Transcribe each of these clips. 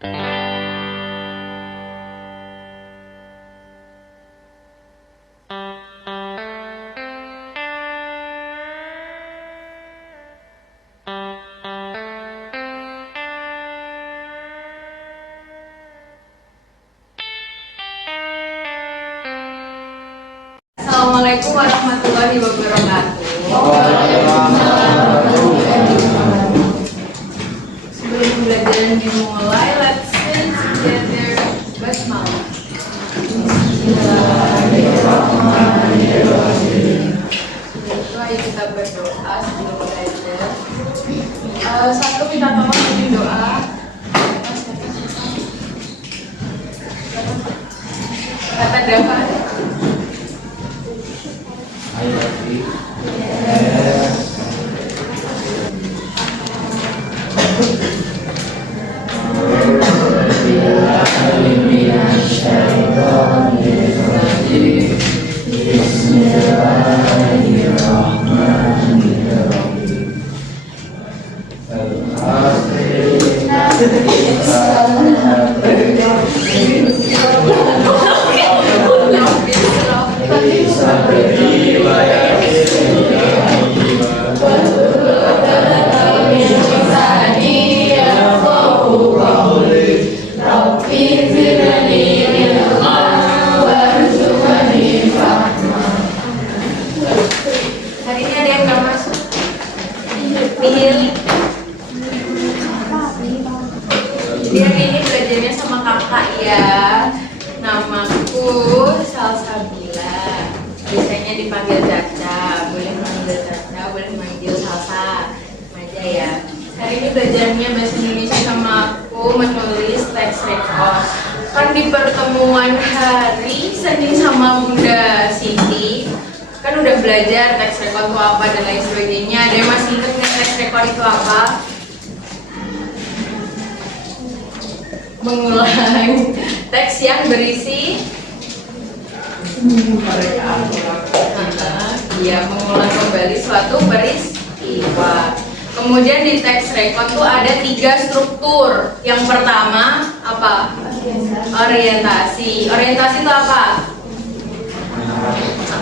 Assalamualaikum warahmatullahi wabarakatuh. Sebelum pembelajaran dimulai, let's sing together basmalah. Bismillahirrahmanirrahim. Ayo kita berdoa sebelum belajar. Satu, minta tolong bimbing doa. Kata Dava. Hari ini ada yang nggak masuk? Jadi hari ini belajarnya sama kakak ya. Namaku Salsabila. Biasanya dipanggil Caca. Boleh manggil Caca, boleh manggil Salsa aja ya. Hari ini belajarnya bahasa Indonesia sama aku menulis teks record. Kan di pertemuan hari Senin sama Bunda Siti kan udah belajar teks record itu apa dan lain sebagainya. Ada yang masih ingat nggak teks record itu apa? Mengulang teks yang berisi mengulang kembali suatu peristiwa. Kemudian di teks record tuh ada 3 struktur. Yang pertama apa? Orientasi. Orientasi itu apa?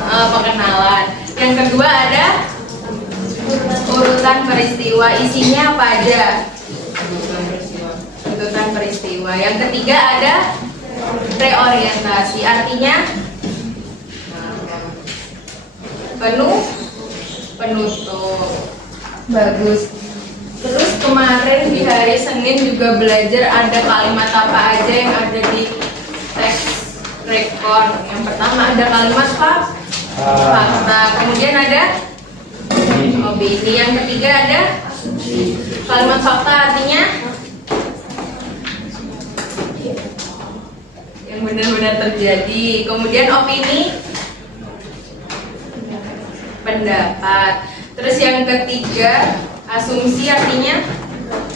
Pengenalan. Yang kedua ada urutan peristiwa. Isinya apa aja? Urutan peristiwa. Yang ketiga ada reorientasi. Artinya penutup. Bagus. Terus kemarin di hari Senin juga belajar ada kalimat apa aja yang ada di teks record. Yang pertama ada kalimat fakta. Kemudian ada opini. Yang ketiga ada kalimat fakta, artinya yang benar-benar terjadi. Kemudian opini, pendapat. Terus yang ketiga asumsi, artinya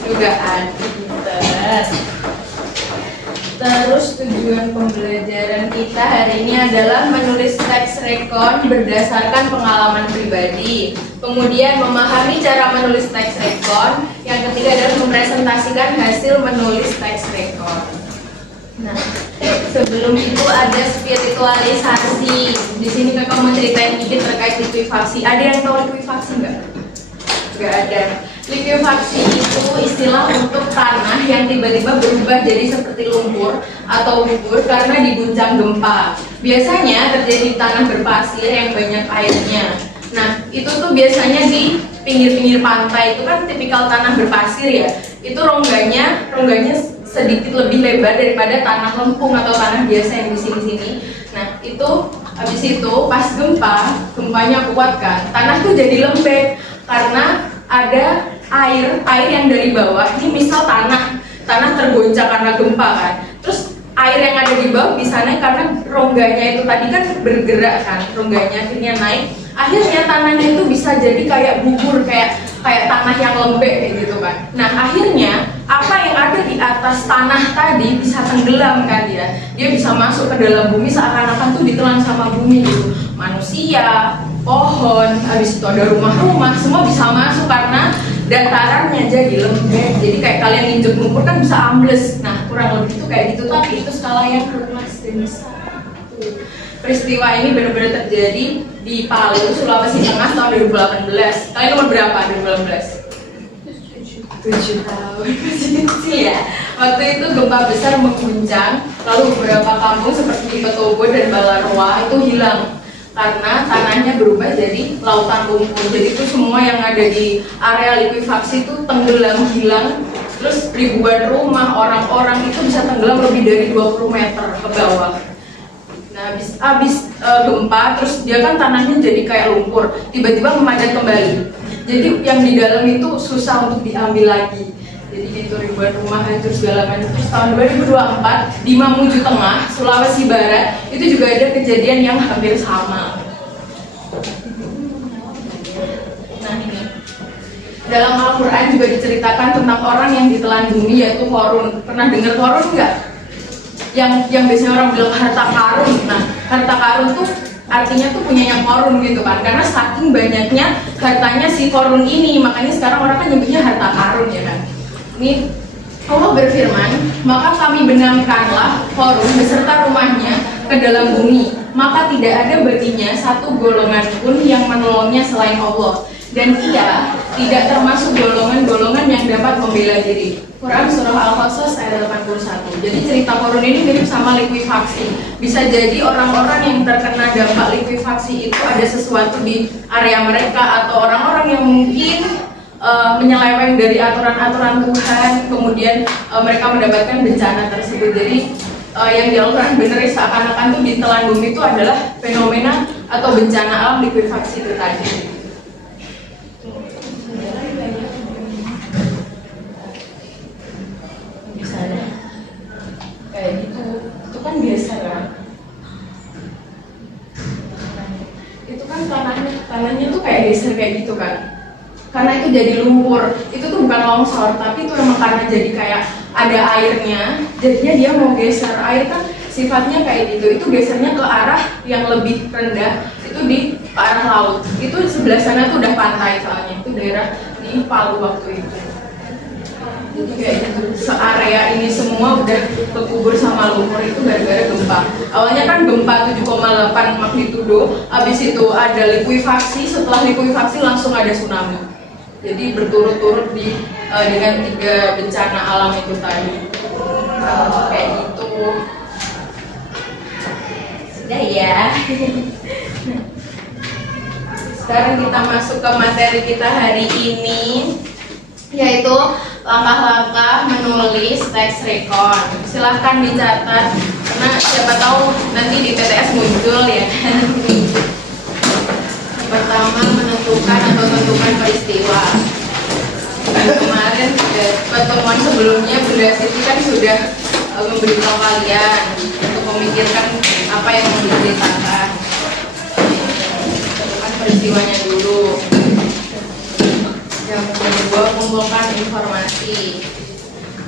dugaan. Terus tujuan pembelajaran kita hari ini adalah menulis teks record berdasarkan pengalaman pribadi. Kemudian memahami cara menulis teks record. Yang ketiga adalah mempresentasikan hasil menulis teks record. Nah, sebelum itu ada spiritualisasi. Di sini kakak mau ceritain dikit terkait likuifaksi. Ada yang tahu likuifaksi nggak? Nggak ada. Likuifaksi itu istilah untuk tanah yang tiba-tiba berubah jadi seperti lumpur atau bubur karena diguncang gempa. Biasanya terjadi di tanah berpasir yang banyak airnya. Nah, itu tuh biasanya di pinggir-pinggir pantai. Itu kan tipikal tanah berpasir ya. Itu rongganya sedikit lebih lebar daripada tanah lempung atau tanah biasa yang di sini-sini. Nah, itu habis itu pas gempanya kuat kan, tanah tuh jadi lembek karena ada air yang dari bawah. Ini misal tanah tergoncang karena gempa kan. Terus air yang ada di bawah bisa naik karena rongganya itu tadi kan bergerak kan, rongganya akhirnya naik. Akhirnya tanahnya itu bisa jadi kayak bubur, kayak tanah yang lembek kayak gitu kan. Nah, akhirnya apa yang ada di atas tanah tadi bisa tenggelam kan dia. Dia bisa masuk ke dalam bumi seakan-akan tuh ditelan sama bumi gitu. Manusia, pohon, habis itu ada rumah-rumah, semua bisa masuk karena datarannya jadi lembek, jadi kayak kalian injek lumpur kan bisa ambles. Nah kurang lebih itu kayak gitu, tapi itu skala yang luas dan besar. Peristiwa ini benar-benar terjadi di Palu, Sulawesi Tengah tahun 2018. Kalian umur berapa 2018? 7 tahun. Ya. Waktu itu gempa besar mengguncang, lalu beberapa kampung seperti Petobo dan Balaroa itu hilang karena tanahnya berubah jadi lautan lumpur. Jadi itu semua yang ada di area likuifaksi itu tenggelam, hilang. Terus ribuan rumah, orang-orang itu bisa tenggelam lebih dari 20 meter ke bawah. Nah, habis gempa, terus dia kan tanahnya jadi kayak lumpur, tiba-tiba memadat kembali. Jadi yang di dalam itu susah untuk diambil lagi. Jadi itu ribuan rumah hancur segala macam. Terus tahun 2024 di Mamuju Tengah, Sulawesi Barat itu juga ada kejadian yang hampir sama. Nah ini dalam Al-Quran juga diceritakan tentang orang yang ditelan bumi, yaitu Qarun. Pernah dengar Qarun nggak? Yang biasanya orang bilang harta karun. Nah harta karun tuh artinya tuh punyanya Qarun gitu kan, karena saking banyaknya hartanya si Qarun ini, makanya sekarang orang kan nyebutnya harta karun ya kan. Ini Allah berfirman, maka kami benamkanlah Qarun beserta rumahnya ke dalam bumi, maka tidak ada baginya satu golongan pun yang menolongnya selain Allah, dan ia tidak termasuk golongan-golongan yang dapat membela diri. Quran Surah Al-Qasas ayat 81. Jadi cerita Qarun ini mirip sama likuifaksi. Bisa jadi orang-orang yang terkena dampak likuifaksi itu ada sesuatu di area mereka, atau orang-orang yang mungkin menyeleweng dari aturan-aturan Tuhan, kemudian mereka mendapatkan bencana tersebut. Jadi yang di Al-Quran benar seakan-akan tuh ditelan bumi itu adalah fenomena atau bencana alam likuifaksi itu tadi. Misalnya kayak gitu, itu kan biasa kan? Itu kan tanahnya tuh kayak geser kayak gitu kan? Karena itu jadi lumpur, itu tuh bukan longsor, tapi itu memang karena jadi kayak ada airnya, jadinya dia mau geser. Air kan sifatnya kayak gitu, itu gesernya ke arah yang lebih rendah, itu di arah laut. Itu sebelah sana tuh udah pantai soalnya, itu daerah di Palu waktu itu. Jadi kayak gitu, searea ini semua udah kekubur sama lumpur itu gara-gara gempa. Awalnya kan gempa 7,8 magnitudo, habis itu ada likuifaksi, setelah likuifaksi langsung ada tsunami. Jadi berturut-turut dengan 3 bencana alam itu tadi. Kayak gitu. Sudah ya. Sekarang kita masuk ke materi kita hari ini, yaitu langkah-langkah menulis teks rekon. Silahkan dicatat, karena siapa tahu nanti di PTS muncul ya. Pertama, menentukan atau tentukan peristiwa. Kemarin pertemuan sebelumnya Bunda Siti kan sudah memberitahu kalian untuk memikirkan apa yang mau diceritakan. Tentukan peristiwanya dulu. Yang kedua, kumpulkan informasi.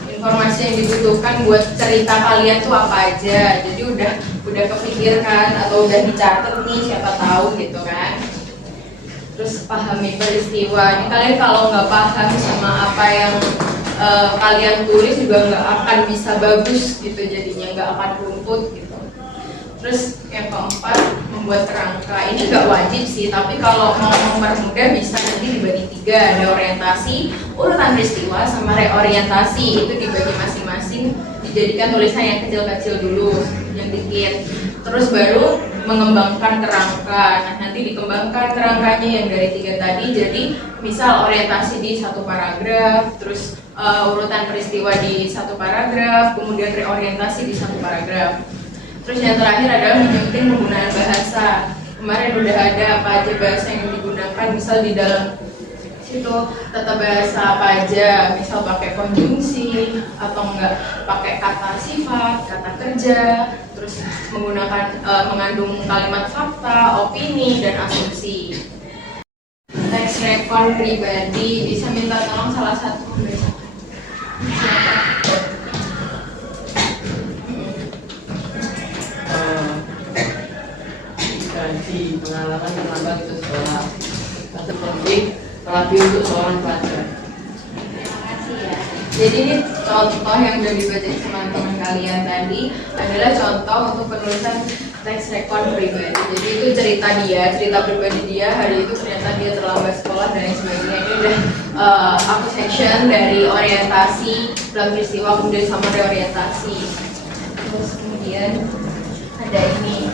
Informasi yang dibutuhkan buat cerita kalian tuh apa aja. Jadi udah kepikirkan atau udah dicatat nih, siapa tahu gitu kan. Terus pahami peristiwa. Ini kalian kalau nggak paham sama apa yang kalian tulis juga nggak akan bisa bagus gitu, jadinya nggak akan rumput gitu. Terus yang keempat, membuat kerangka. Ini nggak wajib sih, tapi kalau mau mempermudah bisa nanti dibagi 3. Ada orientasi, urutan peristiwa, sama reorientasi. Itu dibagi masing-masing, dijadikan tulisan yang kecil-kecil dulu, yang dikit. Terus baru mengembangkan kerangka. Nah nanti dikembangkan kerangkanya yang dari 3 tadi. Jadi misal orientasi di 1 paragraf, terus urutan peristiwa di 1 paragraf, kemudian reorientasi di 1 paragraf. Terus yang terakhir adalah menyunting penggunaan bahasa. Kemarin udah ada apa aja bahasa yang digunakan, misal di dalam situ tata bahasa apa aja, misal pakai konjungsi atau enggak pakai kata sifat, kata kerja, terus menggunakan mengandung kalimat fakta, opini, dan asumsi. Teks rekon pribadi, bisa minta tolong salah satu membacakan. Pengalaman terlambat ke sekolah. Satu penting terlatih untuk seorang pelajar. Jadi ini contoh yang udah dibaca sama teman kalian tadi adalah contoh untuk penulisan teks rekon pribadi. Jadi itu cerita pribadi dia, hari itu ternyata dia terlambat sekolah dan lain sebagainya. Ini udah aku section dari orientasi, dalam peristiwa, kemudian sama reorientasi. Terus kemudian ada ini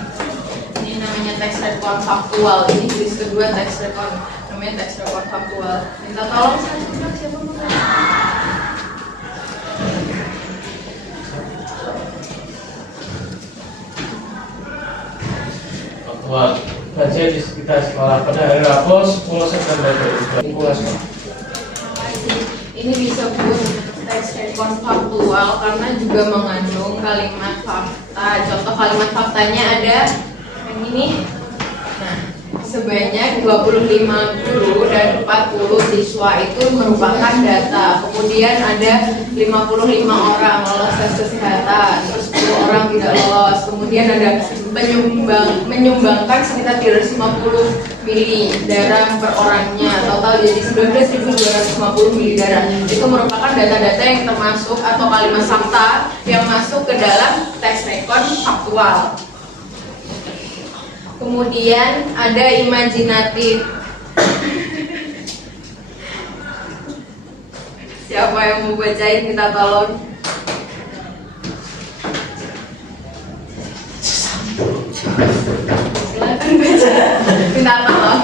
namanya teks rekon faktual. Ini jenis kedua teks rekon, namanya teks rekon faktual. Minta tolong siapa mau? Baca di sekitar sekolah pada hari Rabu 10 September 2020. Ini disebut teks rekon faktual karena juga mengandung kalimat fakta. Contoh kalimat faktanya ada yang ini. Nah, sebanyak 25 guru dan 40 siswa itu merupakan data. Kemudian ada 55 orang lolos tes kesehatan, terus 10 orang tidak lolos. Kemudian ada menyumbangkan sekitar 350 mili darah per orangnya, total jadi 19.250 mili darah. Itu merupakan data-data yang termasuk atau kalimat fakta yang masuk ke dalam teks rekon faktual. Kemudian ada imajinatif. Siapa yang mau bacain, minta tolong. Silakan baca. Minta tolong.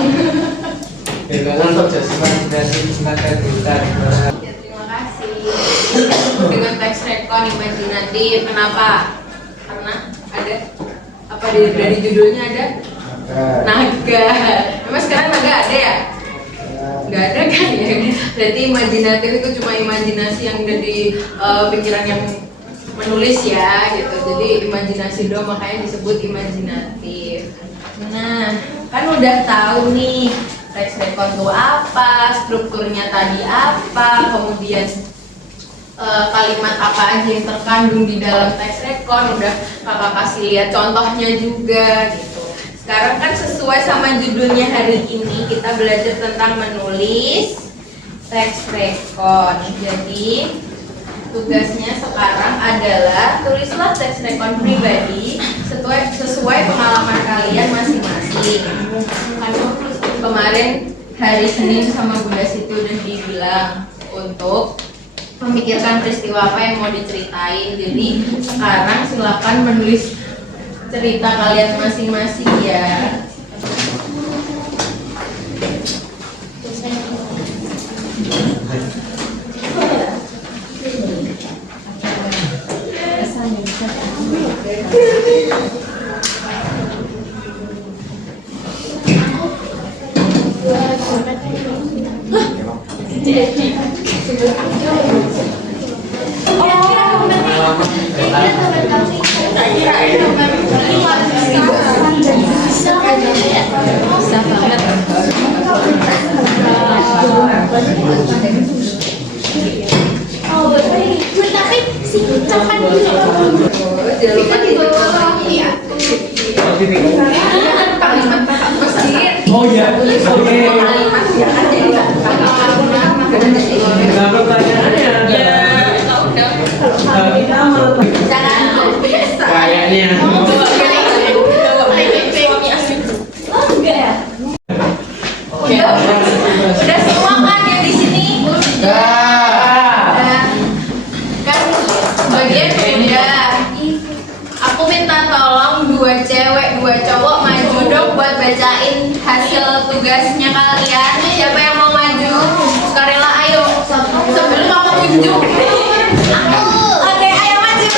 Dengan proses imajinasi silakan kita. Ya, terima kasih. Ini disebut dengan teks rekon imajinatif. Kenapa? Karena ada apa dari judulnya ada naga. Memang sekarang naga ada ya? Nggak ada kan ya? Berarti imajinatif itu cuma imajinasi yang ada di pikiran yang menulis ya gitu. Jadi imajinasi doang, makanya disebut imajinatif. Nah, kan udah tahu nih teks rekon itu apa, strukturnya tadi apa, kemudian kalimat apa aja yang terkandung di dalam teks rekon, udah kakak kasih lihat contohnya juga gitu. Sekarang kan sesuai sama judulnya hari ini kita belajar tentang menulis teks rekon. Jadi tugasnya sekarang adalah tulislah teks rekon pribadi sesuai pengalaman kalian masing-masing. Kan kemarin hari Senin sama Bunda Siti udah dibilang untuk memikirkan peristiwa apa yang mau diceritain. Jadi sekarang silakan menulis cerita kalian masing-masing ya. Oh ya, oke. Nah, pertanyaannya kayaknya udah semua kan yang di sini? Kan bagian udah. Aku minta tolong 2 cewek 2 cowok maju dong buat bacain hasil tugasnya kalian. Siapa yang mau maju? Sukarela, ayo. Sebelum aku tunjuk. Oke, ayo maju.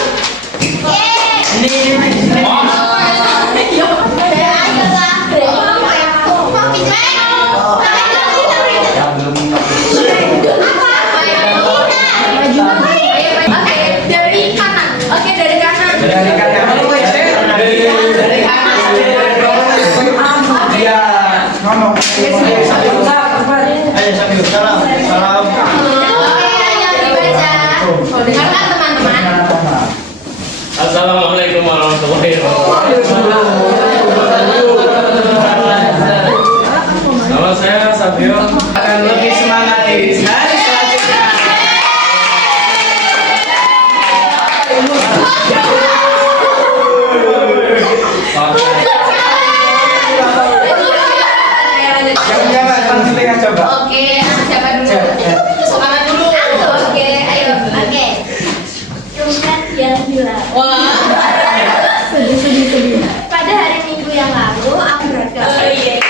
Dengarkan teman-teman. Assalamualaikum warahmatullahi wabarakatuh. Nama saya Sabio, akan lebih semangat di hari selanjutnya. Wah. Pada hari Minggu yang lalu, aku berada. Oh iya.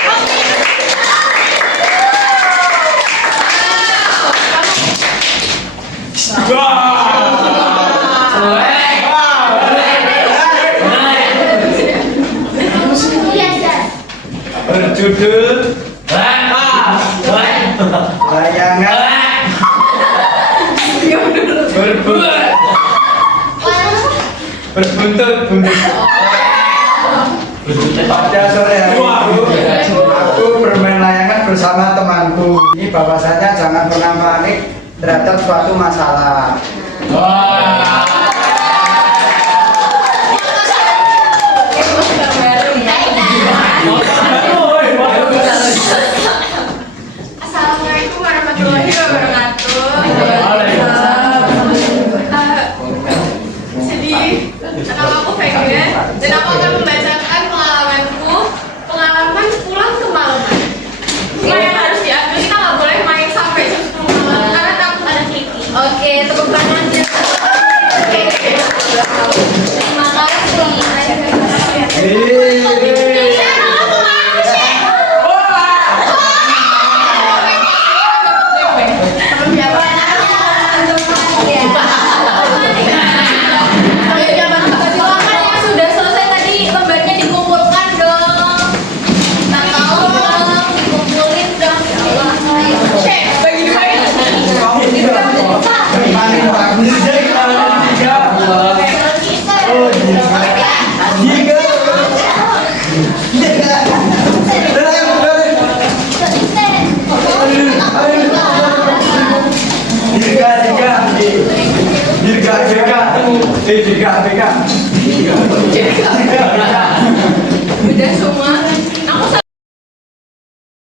Berjudul layangan berbuntut buntut. Pada sore hari itu aku bermain layangan bersama temanku. Ini bahwasanya jangan pernah panik terhadap suatu masalah. Assalamualaikum warahmatullahi wabarakatuh. Sedih. Nama aku Vega dan aku akan membacakan pengalaman pulang kemalaman. Yang harus diambil, kita nggak boleh main sampai jam 10 malam karena takut ada Kiki. Oke, tepuk tangan. Terima sudah selesai tadi lembarnya dikumpulkan dong. Nah, tolong dikumpulin dong. Ya Allah. Cek, bagi dimain. Udah semua.